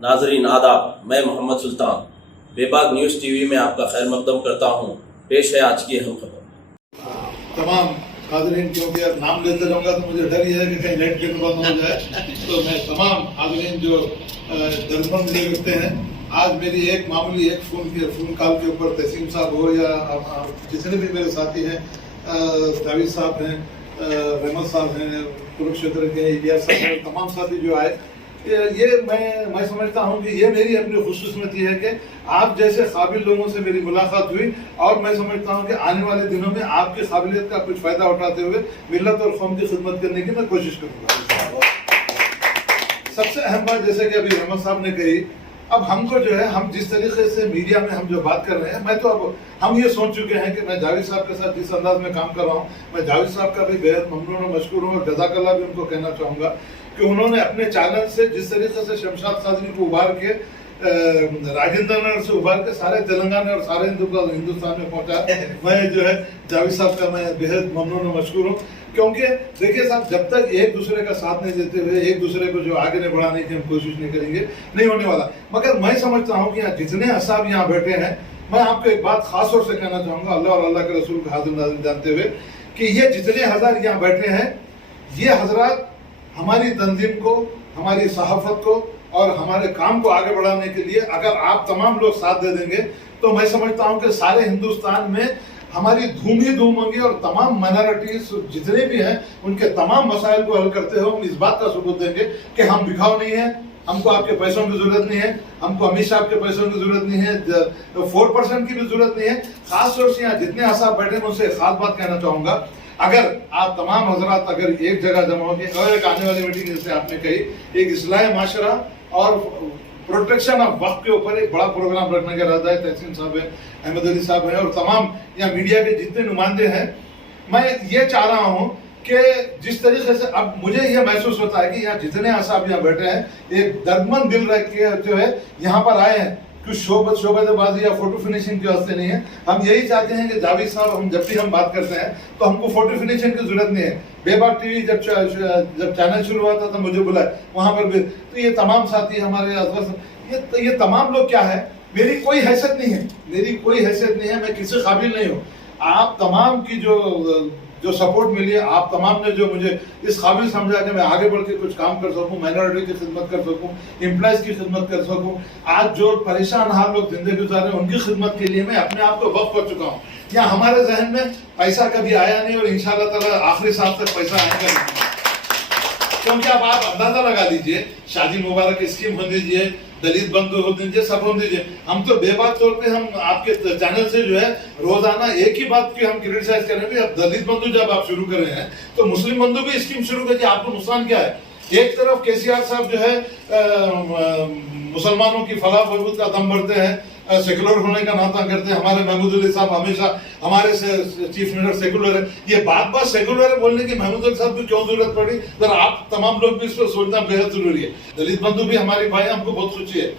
ناظرین آداب، میں محمد سلطان بے باک نیوز ٹی وی میں آپ کا خیر مقدم کرتا ہوں۔ پیش ہے آج کی اہم خبر۔ تمام حاضرین، کیونکہ اب نام لیتے رہوں گا تو مجھے ڈر یہ ہے کہ کہیں نیٹ بند ہو جائے، تو میں تمام حاضرین جو درمند مجھے رکھتے ہیں، آج میری ایک معمولی ایک فون کال کے اوپر تحسین صاحب ہو یا جتنے بھی میرے ساتھی ہیں، جاوید صاحب ہیں، رحمت صاحب ہیں، کروکشیتر کے الیاس صاحب ہیں، تمام ساتھی جو آئے، یہ میں سمجھتا ہوں کہ یہ میری اپنی خوش قسمتی ہے کہ آپ جیسے قابل لوگوں سے میری ملاقات ہوئی، اور میں سمجھتا ہوں کہ آنے والے دنوں میں آپ کی قابلیت کا کچھ فائدہ اٹھاتے ہوئے ملت اور قوم کی خدمت کرنے کی میں کوشش کروں گا۔ سب سے اہم بات جیسے کہ ابھی رحمت صاحب نے کہی، اب ہم کو جو ہے، ہم جس طریقے سے میڈیا میں ہم جو بات کر رہے ہیں، میں تو اب ہم یہ سوچ چکے ہیں کہ میں جاوید صاحب کے ساتھ جس انداز میں کام کر رہا ہوں، میں جاوید صاحب کا بھی بہت ممنون و مشکور ہوں، اور جزاک اللہ بھی ان کو کہنا چاہوں گا کہ انہوں نے اپنے چینل سے جس طریقے سے شمشاد قادری کو ابھار کے، راجندر نگر سے ابھار کے سارے تلنگانہ اور سارے ہندوستان میں پہنچا، میں جو ہے جاوید صاحب کا میں بہت ممنون و مشکور ہوں۔ کیونکہ دیکھیے صاحب، جب تک ایک دوسرے کا ساتھ نہیں دیتے ہوئے ایک دوسرے کو جو آگے نہیں بڑھانے کی ہم کوشش نہیں کریں گے، نہیں ہونے والا۔ مگر میں سمجھتا ہوں کہ یہاں جتنے اصحاب یہاں بیٹھے ہیں، میں آپ کو ایک بات خاص طور سے کہنا چاہوں گا، اللہ اور اللہ کے رسول کا حاضر ناظرین جانتے ہوئے، کہ یہ جتنے ہزار یہاں بیٹھے ہیں، یہ حضرات ہماری تنظیم کو، ہماری صحافت کو اور ہمارے کام کو آگے بڑھانے کے لیے اگر آپ تمام لوگ ساتھ دے دیں گے تو میں سمجھتا ہوں کہ سارے ہندوستان میں ہماری دھوم ہی دھوم ہوگی، اور تمام مائنارٹیز جتنے بھی ہیں ان کے تمام مسائل کو حل کرتے ہوئے ہم اس بات کا ثبوت دیں گے کہ ہم بکھاؤ نہیں ہیں، ہم کو آپ کے پیسوں کی ضرورت نہیں ہے، ہم کو امت شاہ کے پیسوں کی ضرورت نہیں ہے، 4% کی بھی ضرورت نہیں ہے۔ خاص طور سے یہاں جتنے اصحاب بیٹھے ہیں ان سے خاص بات کہنا چاہوں گا، اگر آپ تمام حضرات اگر ایک جگہ جمع ہو گے، اور ایک آنے والی میٹنگ جیسے آپ نے کہی، ایک اصلاح معاشرہ اور پروٹیکشن آف وقت کے اوپر ایک بڑا پروگرام رکھنے کا ارادہ ہے، تحسین صاحب ہیں، احمد علی صاحب ہیں، اور تمام یہاں میڈیا کے جتنے نمائندے ہیں، میں یہ چاہ رہا ہوں کہ جس طریقے سے اب مجھے یہ محسوس ہوتا ہے کہ یہاں جتنے اصحاب یہاں بیٹھے ہیں، ایک دردمند دل رکھ کے جو ہے یہاں پر آئے ہیں، کچھ شعبہ بازی یا فوٹو فنیشنگ کے واسطے نہیں ہے۔ ہم یہی چاہتے ہیں کہ جاوید صاحب، ہم جب بھی ہم بات کرتے ہیں تو ہم کو فوٹو فنیشنگ کی ضرورت نہیں ہے۔ بے باک ٹی وی جب چینل شروع ہوا تھا تو مجھے بلائے وہاں پر بھی، تو یہ تمام ساتھی ہمارے یہ تمام لوگ کیا ہے، میری کوئی حیثیت نہیں ہے، میری کوئی حیثیت نہیں ہے، میں کسی قابل نہیں ہوں۔ آپ تمام کی جو سپورٹ ملی ہے، آپ تمام نے جو مجھے اس قابل سمجھا کہ میں آگے بڑھ کے کچھ کام کر سکوں، مائنارٹی کی خدمت کر سکوں، امپلائز کی خدمت کر سکوں، آج جو پریشان حال لوگ زندگی گزارے ہیں ان کی خدمت کے لیے میں اپنے آپ کو وقف کر چکا ہوں۔ یا ہمارے ذہن میں پیسہ کبھی آیا نہیں، اور انشاءاللہ تعالیٰ آخری سال تک پیسہ آئے گا نہیں، کیونکہ اب آپ اندازہ لگا لیجئے، شادی مبارک اسکیم ہو دیجئے، دلت بندھو ہو دیجئے، سب ہو دیجئے، ہم تو بے بات طور پہ ہم آپ کے چینل سے جو ہے روزانہ ایک ہی بات کی ہم کریٹیسائز کریں گے۔ اب دلت بندھو جب آپ شروع کر رہے ہیں تو مسلم بندھو بھی اسکیم شروع کر، آپ کو نقصان کیا ہے؟ ایک طرف کے سی آر صاحب جو ہے مسلمانوں کی فلاح بہبود کا دم بڑھتے ہیں، سیکولر ہونے کا نعتہ کرتے ہیں، ہمارے محمود علی صاحب ہمیشہ ہمارے چیف منسٹر سیکولر ہے، یہ بات سیکولر ہے بولنے کی محمود علی صاحب کو کیوں ضرورت پڑی؟ ذرا آپ تمام لوگ بھی اس پر سوچنا بہت ضروری ہے۔ دلت بندھو بھی ہمارے بھائی، ہم کو بہت خوشی ہے،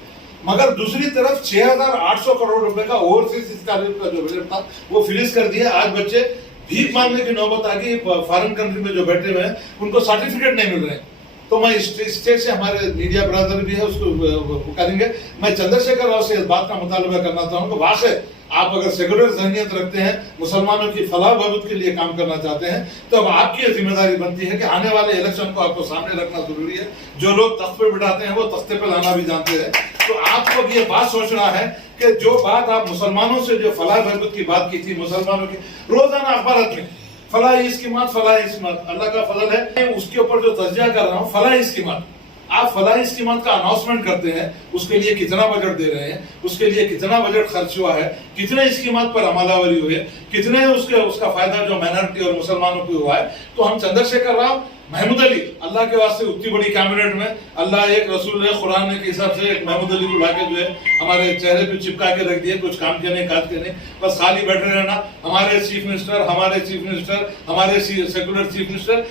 مگر دوسری طرف 6,800 کروڑ روپے کا اوورسیز اسکالرشپ کا جو بجٹ تھا وہ فریز کر دیا۔ آج بچے بھیک مانگنے کی نوبت آ گئی، فارن کنٹری میں جو بیٹھے ہوئے ہیں ان کو سرٹیفکیٹ نہیں مل رہے ہیں۔ تو میں اسٹیٹ سے ہمارے میڈیا برادر بھی ہے، اس کو کریں گے، میں چندر شیکھر راؤ سے اس بات کا مطالبہ کرنا چاہوں گا، واقعی آپ اگر سیکولر ذہنیت رکھتے ہیں، مسلمانوں کی فلاح بہبود کے لیے کام کرنا چاہتے ہیں، تو اب آپ کی ذمہ داری بنتی ہے کہ آنے والے الیکشن کو آپ کو سامنے رکھنا ضروری ہے۔ جو لوگ تخت پہ بٹھاتے ہیں وہ تختے پہ لانا بھی جانتے ہیں، تو آپ کو بھی یہ بات سوچنا ہے کہ جو بات آپ مسلمانوں سے جو فلاح بہبود کی بات کی تھی، مسلمانوں کی روزانہ اخبارات میں فلاحی اسکیمات، فلاحی اسکیمات، اللہ کا فضل ہے اس کے اوپر جو تجزیہ کر رہا ہوں، فلاحی اسکیمات، آپ فلاحی اسکیمات کا اناؤنسمنٹ کرتے ہیں، اس کے لیے کتنا بجٹ دے رہے ہیں، اس کے لیے کتنا بجٹ خرچ ہوا ہے، کتنے اسکیمات پر عمل آوری ہوئی ہے، کتنے اس کا فائدہ جو مائنارٹی اور مسلمانوں کو ہوا ہے۔ تو ہم چندر شیکھر راؤ، محمود علی، اللہ کے واسطے اتنی بڑی کیبنٹ میں اللہ ایک رسول نے قرآن کے حساب سے ایک محمود علی کو لا کے جو ہے ہمارے چہرے پہ چپکا کے رکھ دیے، کچھ کام کرنے کاج کرنے، بس خالی بیٹھے رہنا۔ ہمارے چیف منسٹر، ہمارے سیکولر چیف منسٹر،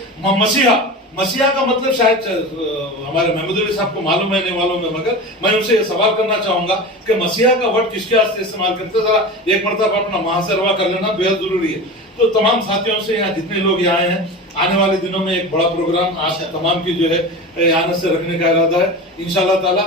مسیحا کا مطلب شاید ہمارے محمود علی صاحب کو معلوم ہے نہیں معلوم ہے، مگر میں ان سے یہ سوال کرنا چاہوں گا کہ مسیحا کا ورڈ کس کے واسطے استعمال کرتے، ذرا ایک مرتبہ اپنا محاصرہ کر لینا بہت ضروری ہے۔ تو تمام ساتھیوں سے یہاں جتنے لوگ یہاں آئے ہیں، آنے والے دنوں میں ایک بڑا پروگرام آپ تمام کی جو ہے اعانت سے رکھنے کا ارادہ ہے انشاءاللہ تعالی۔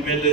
MLA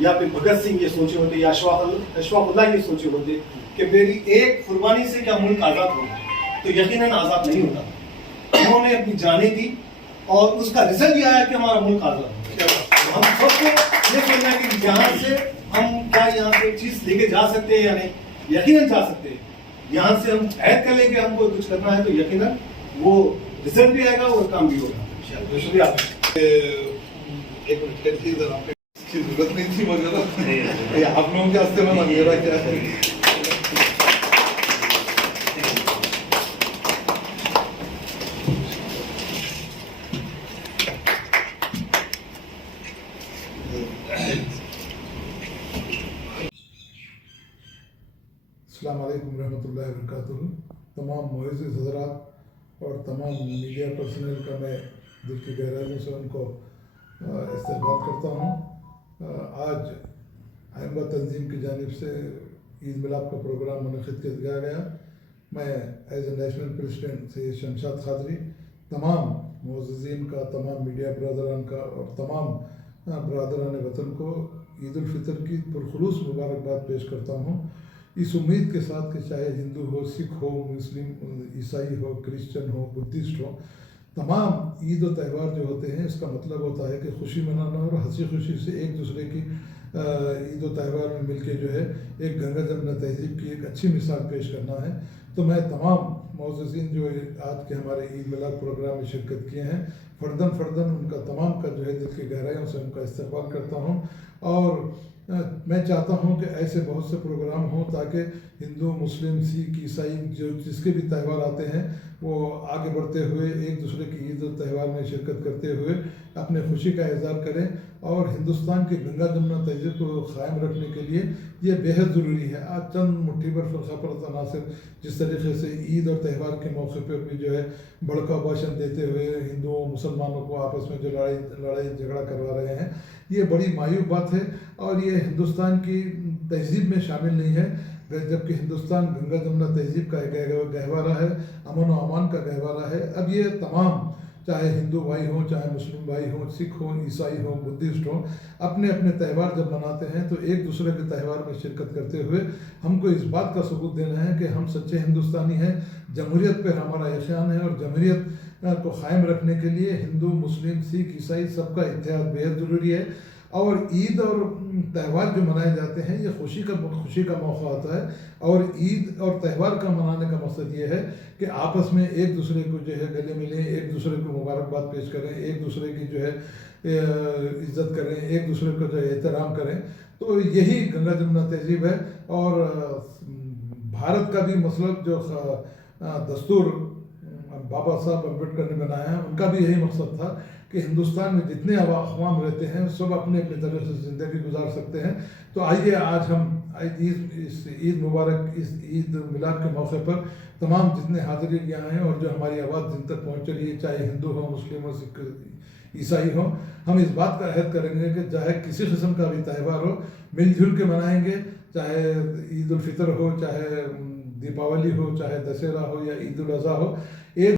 یا پھر بھگت سنگھ یہ سوچے ہوتے یا اشفاق اللہ یہ سوچے ہوتے کہ میری ایک قربانی سے کیا ملک آزاد ہوگا، تو یقیناً آزاد نہیں ہوتا. انہوں نے اپنی جانیں دی اور اس کا رزلٹ یہ آیا کہ ہمارا ملک آزاد ہو. ہم سب کو یہ سوچنا ہے کہ یہاں سے ہم کیا یہاں سے ایک چیز لے کے جا سکتے ہیں یا نہیں. یقیناً جا سکتے ہیں. یہاں سے ہم عہد کر لیں کہ ہم کو کچھ کرنا ہے تو یقیناً وہ رزلٹ بھی آئے گا اور کام بھی ہوگا. شکریہ. ایک منٹ کہتی ہے آپ کی ضرورت نہیں تھی مگر آپ لوگوں کے ہاستے میں میرا کیا ہے. السلام علیکم ورحمۃ اللہ وبرکاتہ. تمام معزز حضرات اور تمام میڈیا پرسنل کا میں دل کی گہرائیوں سے ان کو استقبال کرتا ہوں. آج احمد تنظیم کی جانب سے عید میلاد کا پروگرام منعقد کیا گیا. میں ایز اے نیشنل پریزیڈنٹ سید شمشاد قادری تمام معززین کا، تمام میڈیا برادران کا اور تمام برادران وطن کو عید الفطر کی پرخلوص مبارکباد پیش کرتا ہوں، اس امید کے ساتھ کہ چاہے ہندو ہو، سکھ ہو، مسلم، عیسائی ہو، کرسچن ہو، بدھسٹ ہو، تمام عید و تہوار جو ہوتے ہیں اس کا مطلب ہوتا ہے کہ خوشی منانا اور ہنسی خوشی سے ایک دوسرے کی عید و تہوار میں مل کے جو ہے ایک گنگا جمنا تہذیب کی ایک اچھی مثال پیش کرنا ہے. تو میں تمام معززین جو آج کے ہمارے عید میلاد پروگرام میں شرکت کیے ہیں، فرداً ان کا تمام کا جو ہے دل کی گہرائیوں سے ان کا استقبال کرتا ہوں. اور میں چاہتا ہوں کہ ایسے بہت سے پروگرام ہوں تاکہ ہندو، مسلم، سکھ، عیسائی جو جس کے بھی تہوار آتے ہیں وہ آگے بڑھتے ہوئے ایک دوسرے کی عید و تہوار میں شرکت کرتے ہوئے اپنے خوشی کا اظہار کریں. اور ہندوستان کی گنگا جمنا تہذیب کو قائم رکھنے کے لیے یہ بےحد ضروری ہے. آج چند مٹھی بھر فرقہ پرست عناصر جس طریقے سے عید اور تہوار کے موقع پہ بھی جو ہے بڑکا بھاشن دیتے ہوئے ہندوؤں مسلمانوں کو آپس میں جو لڑائی جھگڑا کروا رہے ہیں، یہ بڑی مایوب بات ہے اور یہ ہندوستان کی تہذیب میں شامل نہیں ہے. جبکہ ہندوستان گنگا جمنا تہذیب کا ایک گہوارہ ہے، امن و امان کا گہوارہ ہے. اب یہ تمام چاہے ہندو بھائی ہوں، چاہے مسلم بھائی ہوں، سکھ ہوں، عیسائی ہوں، بدھسٹ ہوں، اپنے تہوار جب مناتے ہیں تو ایک دوسرے کے تہوار میں شرکت کرتے ہوئے ہم کو اس بات کا ثبوت دینا ہے کہ ہم سچے ہندوستانی ہیں. جمہوریت پہ ہمارا احسان ہے اور جمہوریت کو قائم رکھنے کے لیے ہندو، مسلم، سکھ، عیسائی سب کا اتحاد بےحد ضروری ہے. اور عید اور تہوار جو منائے جاتے ہیں یہ خوشی کا موقع ہوتا ہے. اور عید اور تہوار کا منانے کا مقصد یہ ہے کہ آپس میں ایک دوسرے کو جو ہے گلے ملیں، ایک دوسرے کو مبارکباد پیش کریں، ایک دوسرے کی جو ہے عزت کریں، ایک دوسرے کو جو ہے احترام کریں. تو یہی گنگا جمنا تہذیب ہے. اور بھارت کا بھی مسلک جو دستور بابا صاحب امبیڈکر نے بنایا ہے، ان کا بھی یہی مقصد تھا کہ ہندوستان میں جتنے اقوام رہتے ہیں سب اپنے طرح سے زندگی گزار سکتے ہیں. تو آئیے آج ہم اس عید مبارک، اس عید میلاد کے موقع پر تمام جتنے حاضرین یہاں ہیں اور جو ہماری آواز جن تک پہنچ رہی ہے، چاہے ہندو ہو، مسلم ہو، سکھ، عیسائی ہو، ہم اس بات کا عہد کریں گے کہ چاہے کسی قسم کا بھی تہوار ہو مل جل کے منائیں گے. چاہے عید الفطر ہو، چاہے دیپاولی ہو، چاہے دسہرہ ہو یا عید الاضحیٰ ہو. ایک